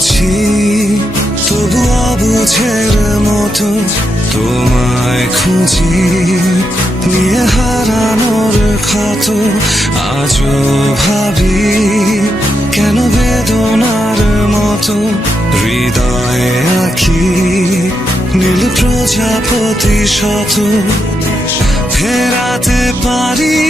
বুঝি, তবু অবুঝের মতো তোমায় খুঁজি, নিয়ে হারানোর ক্ষত আজও ভাবি, কেন বেদনার মতো হৃদয়ে আঁকি, নীল প্রজাপতি শত ফেরাতে পারি।